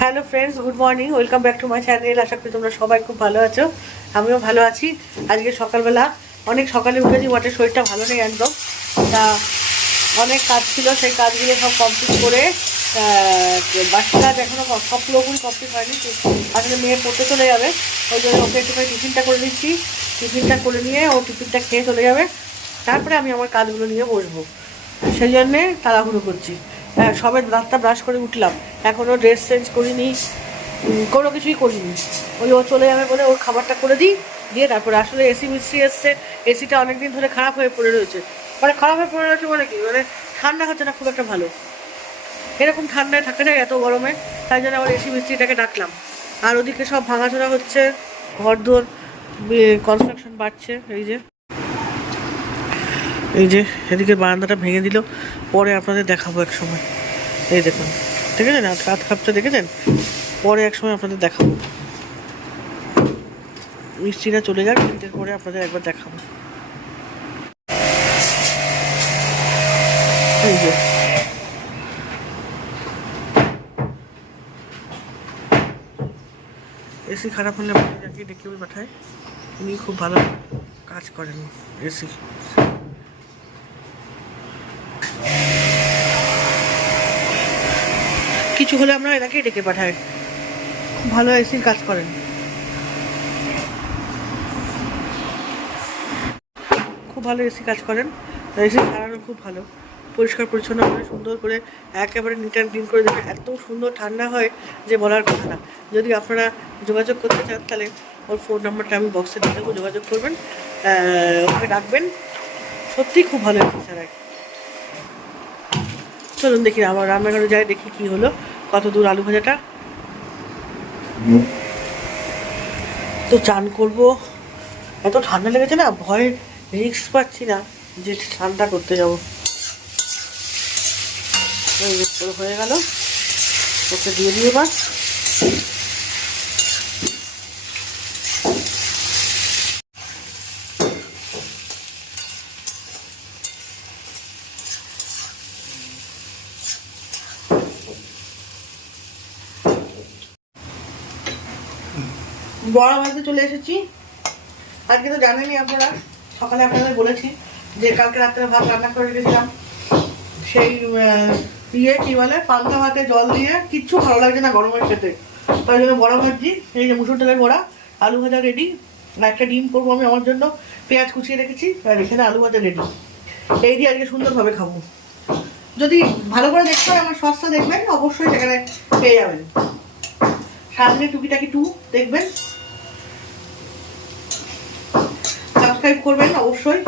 Hello friends good morning welcome back to my channel আশা করি তোমরা সবাই খুব ভালো আছো। আমিও ভালো আছি। আজকে সকালবেলা অনেক সকালে উঠেছি বটে শরীরটা ভালো নেই একদম। তা অনেক কাজ ছিল সেই কাজগুলো সব কমপ্লিট করে বাকি কাজ এখনও সব পুরোপুরি কমপ্লিট হয়নি। আসলে মেয়ে পড়তে চলে যাবে ওই জন্য ওকে একটুখানি টিফিনটা করে দিচ্ছি। টিফিনটা করে নিয়ে ও টিফিনটা খেয়ে চলে যাবে। তারপরে আমি আমার কাজগুলো নিয়ে বসবো। সেই জন্যে তাড়াহুড়ো করছি। হ্যাঁ, সবে দাঁতটা ব্রাশ করে উঠলাম। এখনও ড্রেস চেঞ্জ করিনি। কোনো কিছুই করিনি। ওই ও চলে যাবে বলে ওর খাবারটা করে দিই, দিয়ে তারপরে আসলে এসি মিস্ত্রি এসছে। এসিটা অনেক দিন ধরে খারাপ হয়ে পড়ে রয়েছে। মানে খারাপ হয়ে পড়ে রয়েছে মানে কি? মানে ঠান্ডা হচ্ছে না, খুব একটা ভালো। এরকম ঠান্ডায় থাকে না এত গরমে, তাই জন্য আবার এসি মিস্ত্রিটাকে ডাকলাম। আর ওদিকে সব ভাঙাচোরা হচ্ছে ঘর দোর কনস্ট্রাকশন বাড়ছে, এই যে। এই যে, এদিকে বারান্দাটা ভেঙে দিল, পরে আপনাদের দেখাবো এক সময়। এই দেখুন। দেখেছেন? হাত খাপটা দেখেছেন? পরে এক সময় আপনাদের দেখাবো। মিস্ত্রিরা চলে যাক মিনিটের পরে আপনাদের একবার দেখাবো। এসি খারাপ হলে আপনি যাকে ডেকে পাঠায় উনি খুব ভালো কাজ করেন এসি। কিছু হলে আমরা এনাকেই ডেকে পাঠাই। খুব ভালো এসির কাজ করেন। খুব ভালো এসি কাজ করেন। এসি সারানো খুব ভালো। পরিষ্কার পরিচ্ছন্ন করে সুন্দর করে একেবারে নিট অ্যান্ড ক্লিন করে দেবে এত সুন্দর ঠান্ডা হয় যে বলার কথা না। যদি আপনারা যোগাযোগ করতে চান তাহলে ওর ফোন নাম্বারটা আমি বক্সে দিয়ে দেবো যোগাযোগ করবেন। ওকে ডাকবেন। সত্যিই খুব ভালো এসি চালায় চলুন দেখি আমার রান্নাঘরে যাই দেখি কি হলো। কত দূর আলু ভাজাটা? তো চান করব। এত ঠান্ডা লেগেছে না ভয় রিক্স পাচ্ছি না যে ঠান্ডা করতে যাব। হয়ে গেল ওকে দিয়ে দিয়ে এবার। বড় বাড়িতে চলে এসেছি। আজকে তো জানেনই আপনারা, সকালে আপনাদের বলেছি যে কালকে রাত্রে ভাত রান্না করে রেখেছিলাম। সেই ইয়ে কি বলে, পান্তা ভাতে জল দিয়ে কিচ্ছু ভালো লাগছে না গরমের খেতে তাই জন্য বড় ভাজি এই যে মুসুর ডালের বড়া, আলু ভাজা রেডি একটা ডিম করব আমি আমার জন্য। পেঁয়াজ কুচিয়ে রেখেছি, আর এখানে আলু ভাজা রেডি এই দিয়ে আজকে সুন্দরভাবে খাব। যদি ভালো করে দেখতে হয়, আমার সস্তা দেখবেন, অবশ্যই সেখানে পেয়ে যাবেন। সামনে টুকিটাকি টু দেখবেন। সাবস্ক্রাইব করবেন অবশ্যই।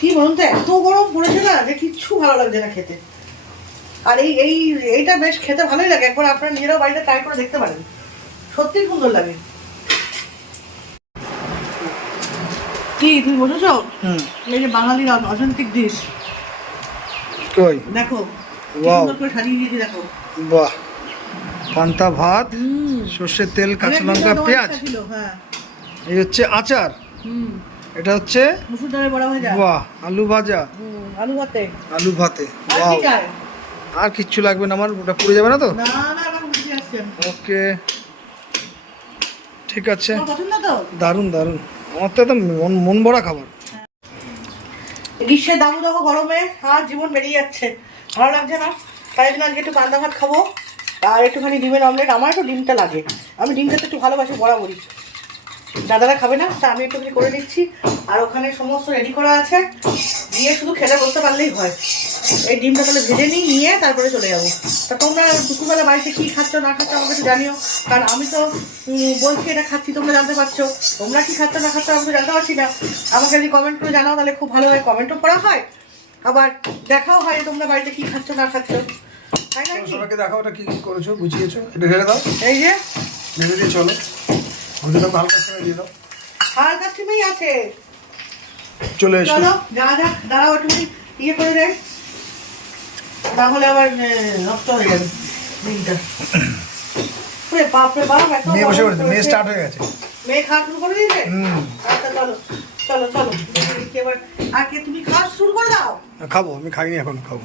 কি বলুন তো এত গরম পড়েছে না যে কিচ্ছু ভালো লাগছে না খেতে। আর এই এই এইটা বেশ খেতে ভালোই লাগে। একবার আপনারা নিজেরাও বাড়িতে ট্রাই করে দেখতে পারেন। সত্যি সুন্দর লাগে। কি তুমি বসেছ? এই যে বাঙালির অথেন্টিক ডিশ কই? দেখো সুন্দর করে সাজিয়ে দিয়েছি দেখো। বাহ। পান্তা ভাত সর্ষের তেল কাঁচা লঙ্কা পেঁয়াজ। ছিল, হ্যাঁ। এই হচ্ছে আচার। এটা হচ্ছে মুসুর ডালের বড়া ভাজা। বাহ আলু ভাজা। আলু ভাতে। আলু ভাতে। আর বাহ আর কিচ্ছু লাগবে না আমার? ওটা পুড়ে যাবে না তো? না না ওকে। ঠিক আছে। দারুণ দারুণ। আমার তো একদম মন মন ভরা খাবার। গ্রীষ্মের দামু দেখো গরমে আর জীবন বেরিয়ে যাচ্ছে। ভালো লাগছে না? তাই জন্য আজকে একটু পান্তা ভাত খাব। আর একটুখানি ডিমের অমলেট আমার একটু ডিমটা লাগে। আমি ডিমটা তো একটু ভালোবাসি বরাবরই দাদারা খাবে না? তা আমি একটুখানি করে দিচ্ছি। আর ওখানে সমস্ত রেডি করা আছে। দিয়ে শুধু খেতে বসতে পারলেই হয়। এই ডিমটা তাহলে ভেজে নিই নিয়ে তারপরে চলে যাব। তা তোমরা দুপুরবেলা বাড়িতে কী খাচ্ছ না খাচ্ছ আমাকে একটু জানিও। কারণ আমি তো বলছি এটা খাচ্ছি তোমরা জানতে পারছ। তোমরা কি খাচ্ছ না খাচ্ছ আমি তো জানতে পারছি না। আমাকে যদি কমেন্ট করে জানাও তাহলে খুব ভালো হয়। কমেন্টও করা হয়। আবার দেখাও হয় যে তোমরা বাড়িতে কি খাচ্ছ না খাচ্ছ। তাই না? সবাইকে দেখাও ওটা কি কি করেছ বুঝিয়েছো এটা ঢেলে দাও। এই যে। ঢেলে দিয়ে চলো। হালকা করে দিয়ে দাও। হালকা স্টিমেই আছে। চলে এসো। চলো যা যাক দাঁড়াও একটু ইয়ে করে দেয়। তাহলে আবার আহ, হয়ে যাবে দিনটা। ওরে বাপরে বাপ এত মেয়ে বসে পড়েছে মেয়ে স্টার্ট হয়ে গেছে। মেয়ে খাওয়া শুরু করে দিয়েছে? হুম। আচ্ছা চলো চলো চলো। দেখি এবার আর কে তুমি খাওয়া শুরু করে দাও? খাব আমি খাইনি এখন খাব।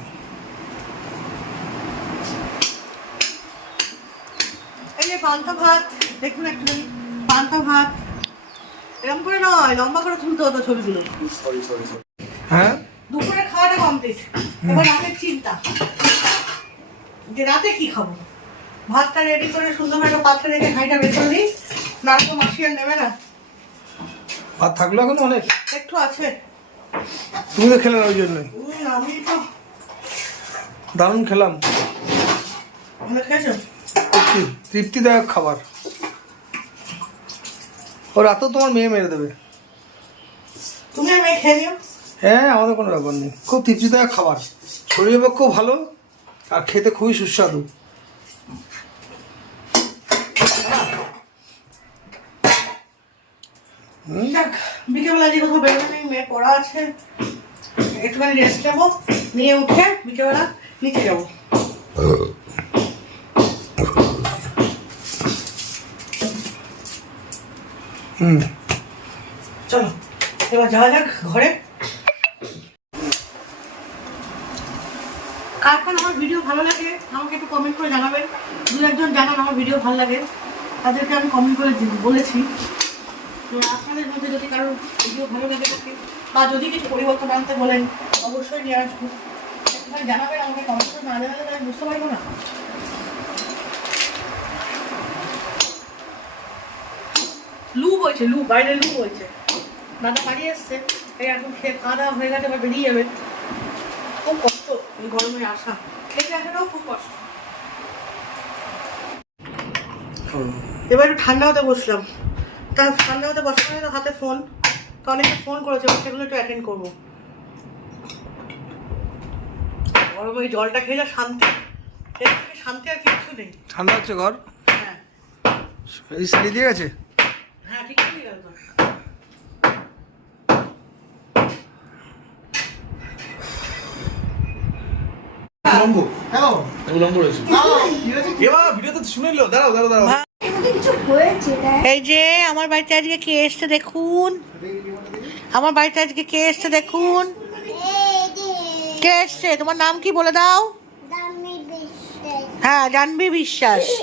যে পান্তা ভাত দেখুন একটু পান্তা ভাত। এরকম করে নয় লম্বা করে তুলতে হতো ছবিগুলো। সরি সরি সরি হ্যাঁ? দুপুরে খাওয়াটা কমপ্লিট এবার রাতের চিন্তা। যে রাতে কি খাব? ভাতটা রেডি করে সুন্দর একটা পাত্রে রেখে হাঁড়িটা বের করে দিই না তো মাসি আর নেবে না। ভাত থাকল এখন অনেক? একটু আছে। তুমি তো খেলে না ওই জন্যই। উম, আমি তো দারুণ খেলাম। খেয়েছো? তৃপ্তিদায়ক খাবার। ও রাতেও তোমার মেয়ে মেরে দেবে। তুমি আমি খেয়ে নিও। হ্যাঁ আমাদের কোনো ব্যাপার নেই। খুব তৃপ্তিদায়ক খাবার। শরীরের পক্ষেও ভালো আর খেতে খুবই সুস্বাদু। বিকেলবেলা যে কোথাও বেরোবে নেই মেয়ে পড়া আছে। একটুখানি রেস্ট নেব নিয়ে উঠে বিকেলবেলা নিচে যাব। চলো, এবার যাওয়া যাক ঘরে। কার আমার ভিডিও ভালো লাগে, আমাকে একটু কমেন্ট করে জানাবেন। দু একজন জানান আমার ভিডিও ভালো লাগে। তাদেরকে আমি কমেন্ট করে বলেছি। তো আপনাদের মধ্যে যদি কারোর ভিডিও ভালো লাগে থাকে, বা যদি কিছু পরিবর্তন আনতে বলেন, অবশ্যই নিয়ে আসব। জানাবেন আমাকে কমেন্ট করে না জানালে আমি বুঝতে পারব না লু হয়েছে লু বাইরে লু হয়েছে। দাদা বাড়ি এসছে এই এখন খেয়ে খাওয়া হয়ে গেছে এবার বেরিয়ে যাবে। খুব কষ্ট এই গরমে আসা। খেতে আসাটাও খুব কষ্ট। এবার একটু ঠান্ডা হতে বসলাম। তা ঠান্ডা হতে বসলাম তো হাতে ফোন তো অনেকে ফোন করেছে সেগুলো একটু অ্যাটেন্ড করব। গরমে এই জলটা খেয়ে যা শান্তি। শান্তি আর কিচ্ছু নেই। ঠান্ডা হচ্ছে ঘর? হ্যাঁ। দিয়ে গেছে? এই যে আমার বাড়িতে আজকে কে এসছে দেখুন। আমার বাড়িতে আজকে কে এসছে দেখুন। কে এসছে? তোমার নাম কি বলে দাও? হ্যাঁ জানবি বিশ্বাস।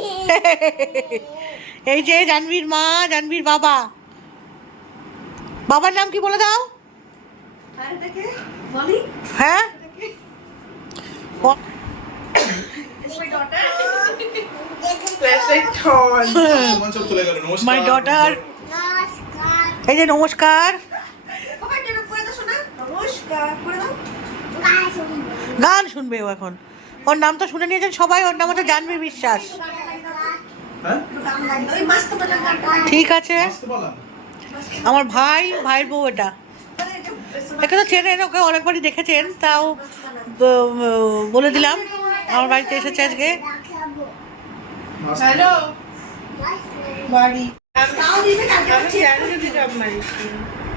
এই যে জানবীর মা জানবীর বাবা। বাবার নাম কি বলে দাও? হ্যাঁ মাই ডটার এই যে নমস্কার। গান শুনবে। ও এখন। ওর নাম তো শুনে নিয়েছেন সবাই ওর নাম হচ্ছে জানবীর বিশ্বাস। হ্যাঁ ঠিক আছে। আমার ভাই ভাইয়ের বউ এটা। একে তো চেনেন ওকে অনেকবারই দেখেছেন তাও বলে দিলাম। আমার বাড়িতে এসেছে আজকে। হ্যালো। বাড়ি।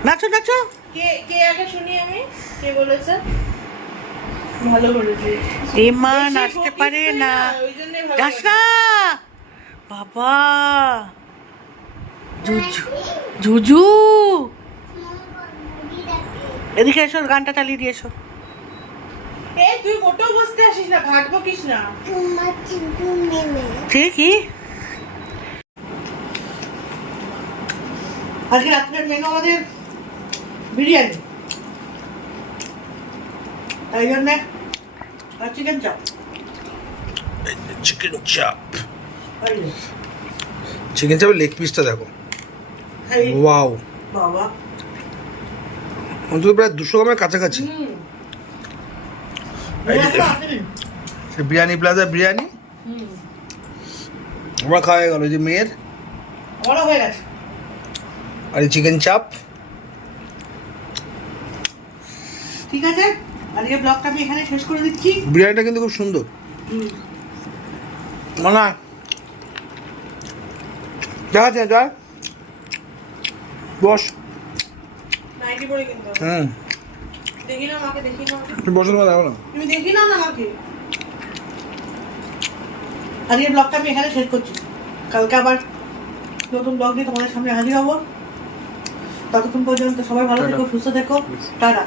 নাচো নাচো। কে কে আগে শুনি আমি? কে বলেছে? ভালো বলেছে এমা নাচতে পারে না। যাস না। বাবা! জুজু জুজু! এদিকে এসো গানটা চালিয়ে দিয়ে এসো। এ তুই মোটেও বসতে আসিস না ঘাট বকিস না। চিন্তু ঠিকই আজকে রাত্রের মেনু আমাদের বিরিয়ানি। তাই জন্যে চিকেন চাপ চিকেন চাপ চিকেন চাপের লেগ পিসটা দেখো। ওয়াও। অন্তত প্রায় দুশো গ্রামের কাছাকাছি। বিরিয়ানি প্লাজা বিরিয়ানি হুম। আমরা খাওয়া হয়ে গেল যে মেয়ের। হয়ে গেছে। আর চিকেন চাপ। ঠিক আছে আজকে ব্লগটা আমি এখানে শেষ করে দিচ্ছি। বিরিয়ানিটা কিন্তু খুব সুন্দর। হুম। মানা দেখাচ্ছে যা বস। হুম। দেখি না আমাকে দেখি না তুমি বসো না দেখো না। তুমি দেখি না আমাকে। আজকে ব্লগটা আমি এখানে শেষ করছি। কালকে আবার নতুন ব্লগ নিয়ে তোমাদের সামনে হাজির হব। ততক্ষণ পর্যন্ত সবাই ভালো থেকো সুস্থ থেকো। টাটা।